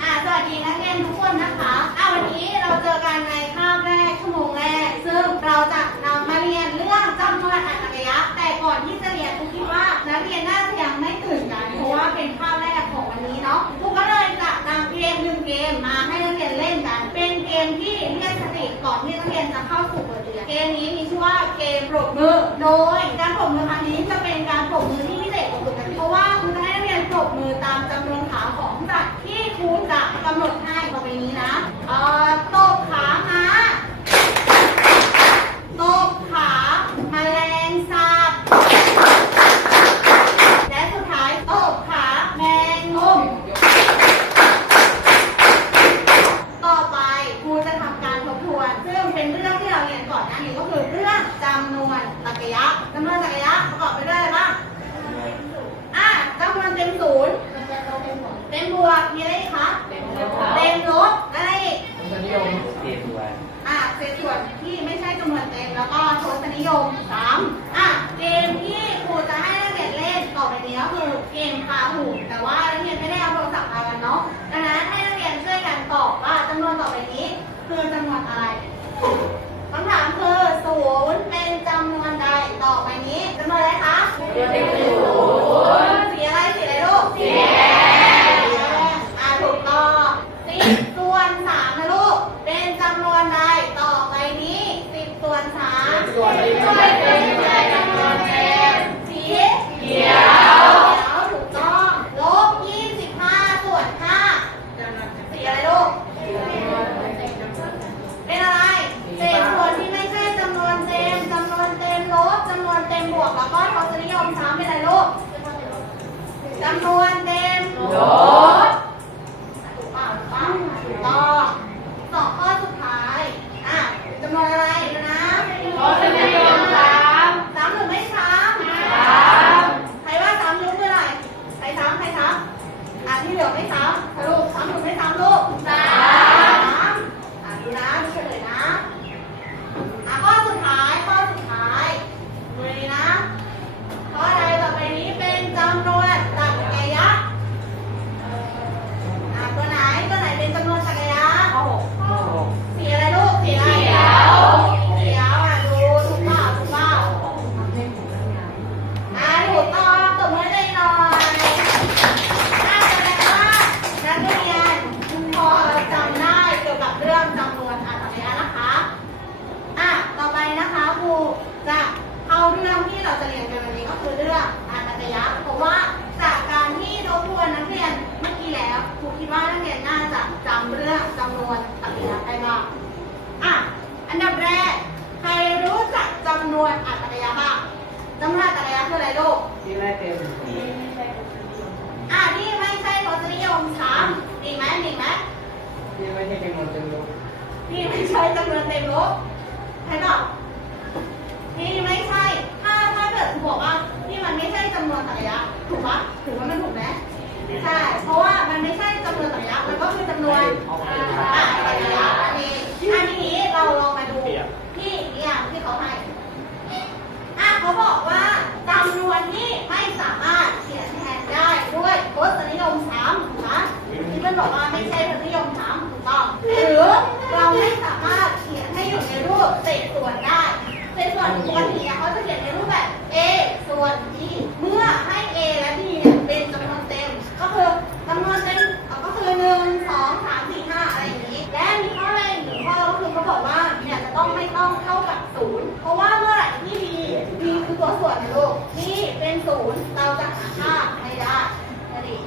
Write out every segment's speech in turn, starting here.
อ่าสวัสดีนักเรียนทุกคนนะคะอ่าวันนี้เราเจอกันในคาบแรกชั่วโมงแรก ซึ่งเราจะนำมาเรียนเรื่องจำนวนอัตรยะ แต่ก่อนที่จะเรียนครูคิดว่านักเรียนน่าจะยังไม่ตื่นกันเพราะว่าเป็นคาบแรกของวันนี้เนาะครูก็เลยจะนำเกมหนึ่งเกมมาให้นักเรียนเล่นกัน เป็นเกมที่เรียกสติก่อนที่นักเรียนจะเข้าสู่บทเรียนเกมนี้มีชื่อว่าเกมปรบมือ โดยการปรบมือครั้งนี้จะเป็นการปรบมือที่ มือตามจำนวนขาของสัตว์ที่ครูจะกำหนดให้ต่อไปนี้นะเอ่อตบขาม้าตบขาแมลงสาบและสุดท้ายตบขาแมงมุมต่อไปครูจะทำการทบทวน ซึ่งเป็นเรื่องที่เราเรียนก่อนหน้านี้ก็คือเรื่องจำนวนตรรกะจำนวนตรรกะประกอบไปด้วยอะไรบ้างำนวนเต็มศูนย์เต็มบวกมีอะไรอีกคะเต็มลบอะไรอีกทศนิยมเปลี่ยนตัวอะเศษส่วนที่ไม่ใช่จำนวนเต็มแล้วก็ทศนิยมสามอะเกมที่ครูจะให้นักเรียนเล่นต่อไปนี้ก็คือเกมคาหูแต่ว่านักเรียนไม่ได้เอาโทรศัพท์มากันเนาะดังนั้นให้นักเรียนช่วยกันตอบว่าจำนวนต่อไปนี้คือจำนวนอะไรคำถามคือศูนย์เป็นจำนวนใดต่อไปนี้จำนวนอะไรคะเป็นศูนย์สีอะไรสีอะไรลูกสีแดงอะถูกต้องสิบส่วนสามนะลูก เป็นจำนวนใดต่อไปนี้สิบส่วนสามช่วยเป็นจำนวนเต็มสีเขียวเขียวถูกต้องลบยี่สิบห้าส่วนห้าสีอะไรลูก เป็นอะไรเศษส่วนที่ไม่ใช่จำนวนเต็มจำนวนเต็มลบจำนวนเต็มบวกแล้วก็ทศนิยมซ้ำเป็นอะไรลูก จ อันดับแรก ใครรู้จักจำนวนอัตรยะบ้างจำนวนอัตรยะคืออะไรลูก ที่แรกเต็มอะที่ไม่ใช่ทศนิยมซ้ำมีไหมมีไหมที่ไม่ใช่จำนวนจำนวนที่ไม่ใช่จำนวนเต็มลบใช่เปล่าที่ไม่ใช่ ถ้าถ้าเกิดคุณบอกว่าที่มันไม่ใช่จำนวนตรรยะถูกปะถือว่ามันถูกไหมใช่ เพราะว่ามันไม่ใช่จำนวนตรรยะมันก็คือจำนวนอ่าตรรยะอันนี้อันนี้เราลองมาดูที่เนี่ยที่เขาให้ อะเขาบอกว่าจำนวนที่ไม่สามารถเขียนแทนได้ด้วยทศนิยมซ้ำถูกไหมที่มันบอกว่าไม่ใช่ทศนิยมซ้ำถูกต้องหรือเราไม่สามารถเขียนให้อยู่ในรูปเศษส่วนได้เศษส่วนปกติเนี่ยเขาจะเขียนในรูปแบบ a ส่วน b เมื่อให้ a และ b เนี่ยเป็นจำนวนเต็ม ก็คือจำนวนเต็มก็คือหนึ่งสองสามสี่ห้าอะไรอย่างนี้ และมีข้อแรกอีกหนึ่งข้อก็คือเขาบอกว่าเนี่ยจะต้องไม่ต้องเท่ากับศูนย์เพราะว่าเมื่อไหร่ที่ b b คือตัวส่วนนะลูก b เป็นศูนย์เราจะหาค่าไม่ได้นั่นเอง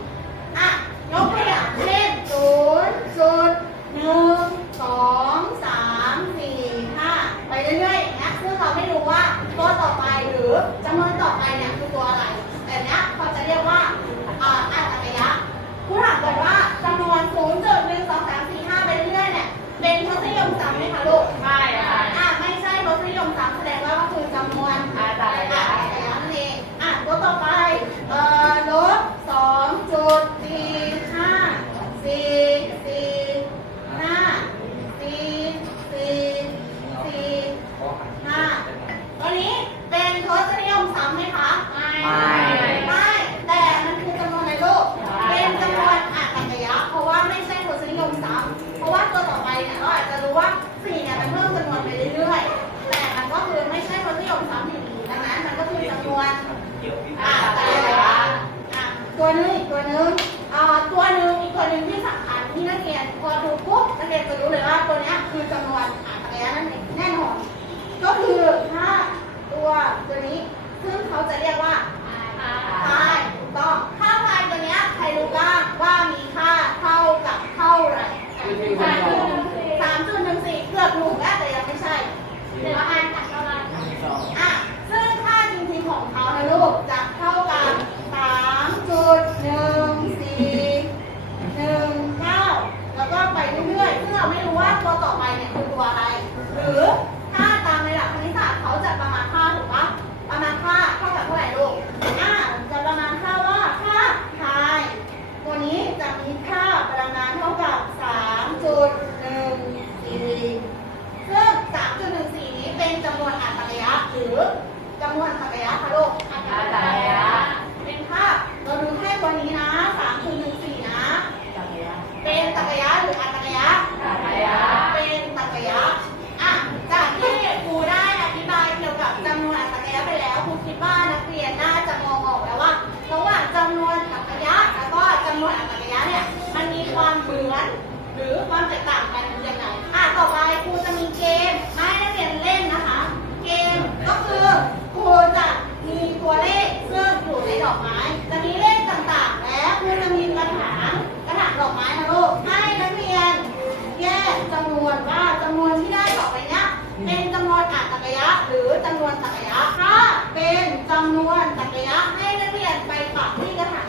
อะยกตัวอย่างเช่นศูนย์จุดหนึ่งสองสามสี่ห้าไปเรื่อยๆอย่างเงี้ยซึ่งเราไม่รู้ว่าตัวต่อไปหรือจำนวนต่อไปเนี่ยคือตัวอะไรแต่เนี้ยเขาจะเรียกว่าอ่าอัตรยะ ผู้ถามก่อนว่าจำนวน 0 จุดหนึ่งสองสามสี่ห้าไปเรื่อยๆเนี่ย เป็นทศนิยมซ้ำไหมคะลูก ไม่ค่ะ อ่าไม่ใช่ทศนิยมซ้ำแสดงว่าก็คือจำนวน อาตรยะ อาตรยะนั่นเองอะตัวต่อไป เอ่อลบสองจุด ตัวหนึงอีก ตัวหนึงอ่าตัวหนึงอีกตัวหนึงที่สำคัญที่นักเรียนพอดูปุ๊บนักเรียนจะรู้เลยว่าตัวเนี้ยคือจำนวนหาจักรยานนั่นเองแน่นอน ก็คือถ้าตัวตัวนี้ซึ่งเขาจะเรียกว่าพายถูกต้องค่าพายตัวเนี้ยใครรู้บ้างว่ามีค่าเท่ากับเท่าไหร่ คือที่คุณบอก สามจุดหนึ่งสี่เกือบถูกแล้วแต่ยังไม่ใช่เหลืออันกับเท่าไหร่ สอง อะซึ่งค่าจริงๆของเขานะลูกจะเท่ากับสามจุดหนึ่งสี่หนึ่งเก้าแล้วก็ไปเรื่อยๆซึ่งเราไม่รู้ว่าตัวต่อไปเนี่ยคือตัวอะไร หรือถ้าตามในหลักคณิตศาสตร์เขาจะประมาณค่าถูกปะประมาณค่าเท่ากับเท่าไหร่ลูกอะจะประมาณค่าว่าค่าพาย ตัวนี้จะมีค่าพลังงานเท่ากับสามจุดหนึ่งสี่ ซึ่ง 3.14 นี้เป็นจำนวนอัตราระยะหรือจำนวนอัตราระยะคะลูกอัตราระยะ เป็นภาพเราดูแค่ตัวนี้นะ 3.14 นะ เป็นตักระยะหรืออัตราระยะ เป็นตักระยะ อะ จากที่ครูได้อธิบายเกี่ยวกับจำนวนอัตราระยะไปแล้วครูคิดว่านักเรียนน่าจะมองออกแล้วว่าระหว่างจำนวนอัตราระยะแล้วก็จำนวนอัตราระยะเนี่ยมันมีความเหมือนหรือความแตกต่างกันอยังไงอะต่อไปครูจะมีเกมมาให้นักเรียนเล่นนะคะ เกมก็คือครูจะมีตัวเลขซึ่งอยู่ในดอกไม้ จะมีเลขต่างๆ และครูจะมีกระถางกระถางดอกไม้นะลูกให้นักเรียน แยกจำนวนว่าจำนวนที่ได้ต่อไปเนี้ยเป็นจำนวนอัตราระยะหรือจำนวนตักระยะถ้าเป็นจำนวนตักระยะให้นักเรียนไปปรับที่กระถาง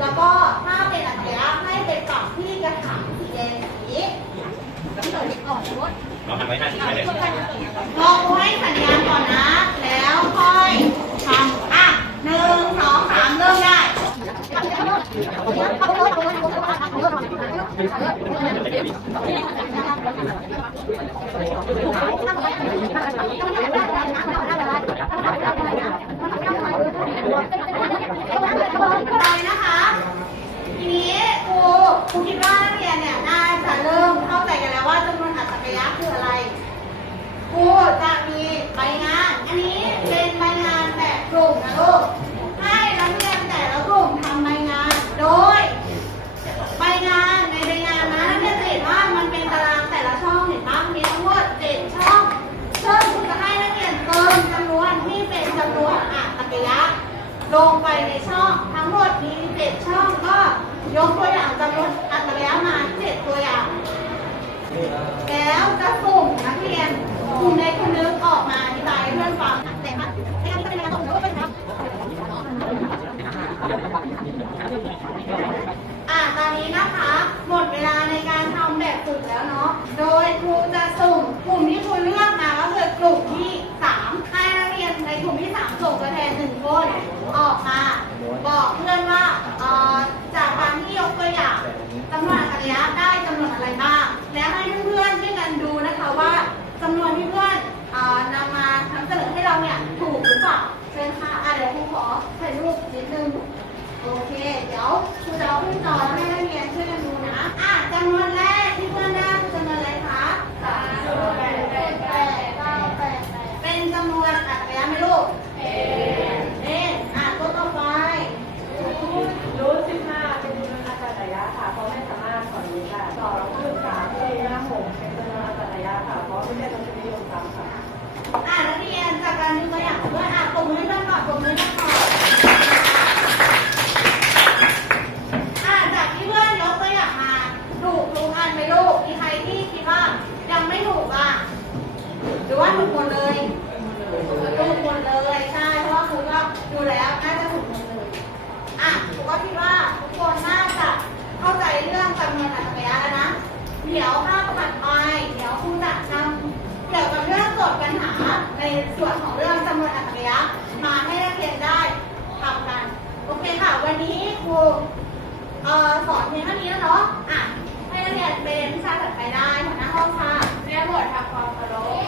แล้วก็ถ้าเป็นอัตราระยให้ไปปรับที่กระถางสีแดงนี้เราทำไว้ห้าสิบไปเลยลองดูให้สัญญาณก่อนนะ แล้วค่อยทำอะหนึ่งสองสามเริ่มได้ ไปนะคะ ทีนี้ครู ครูคิดว่านักเรียนเนี่ยน่าจะเริ่มเข้าใจกันแล้วว่าจำนวนอัตราระยะคืออะไรครูจะมีใบงาน อันนี้เป็นใบงานแบบกลุ่มนะลูก ให้นักเรียนแต่ละกลุ่มทำใบงาน โดย ใบงานในใบงานนะนักเรียนจะเห็นว่ามันเป็นตารางแต่ละช่องเห็นปะมีทั้งหมดเจ็ดช่องซึ่งครูจะให้นักเรียนเติมจำนวนที่เป็นจำนวนอัตราระยะ ลงไปในช่องทั้งหมดมีเจ็ดช่องก็ยกตัวอย่างจำนวนอัตราระยะมาเจ็ดตัวอย่าง แล้วจะสุ่มนักเรียนกลุ่มใดกลุ่มหนึงออกมาอธิบายให้เพื่อนฟังแต่ว่าในการที่จะเป็นการส่งก็เป็นครับ อ่าตอนนี้นะคะ หมดเวลาในการทำแบบฝึกแล้วเนาะ โดยครูจะสุ่มกลุ่มที่ครูเลือกมาก็คือกลุ่มที่สามให้นักเรียนในกลุ่มที่สามส่งตัวแทนหนึ่งคน ออกมา บอกเพื่อนว่าเอ่อจากการที่ยกตัวอย่างจำนวนอัตราระยะได้จำนวนอะไรบ้าง แล้วให้เพื่อนๆช่วยกันดูนะคะว่าจำนวนที่เพื่อนเอ่อนำมานำเสนอให้เราเนี่ยถูกหรือเปล่าเชิญค่ะอะเดี๋ยวครูขอถ่ายรูปนิดนึง โอเค เดี๋ยวครูจะเอาขึ้นจอแล้วให้นักเรียนช่วยกันดู เดี๋ยวภาพถัดไป เดี๋ยวครูจะนำเกี่ยวกับเรื่องโจทย์ปัญหาในส่วนของเรื่องจำนวนอัตรายะมาให้นักเรียนได้ทำกัน โอเคค่ะ วันนี้ครูเอ่อสอนเพียงเท่านี้แล้วเนาะอะให้นักเรียนไปเป็นวิชาถัดไปได้หัวหน้าห้องค่ะเรียนบททำความเคารพ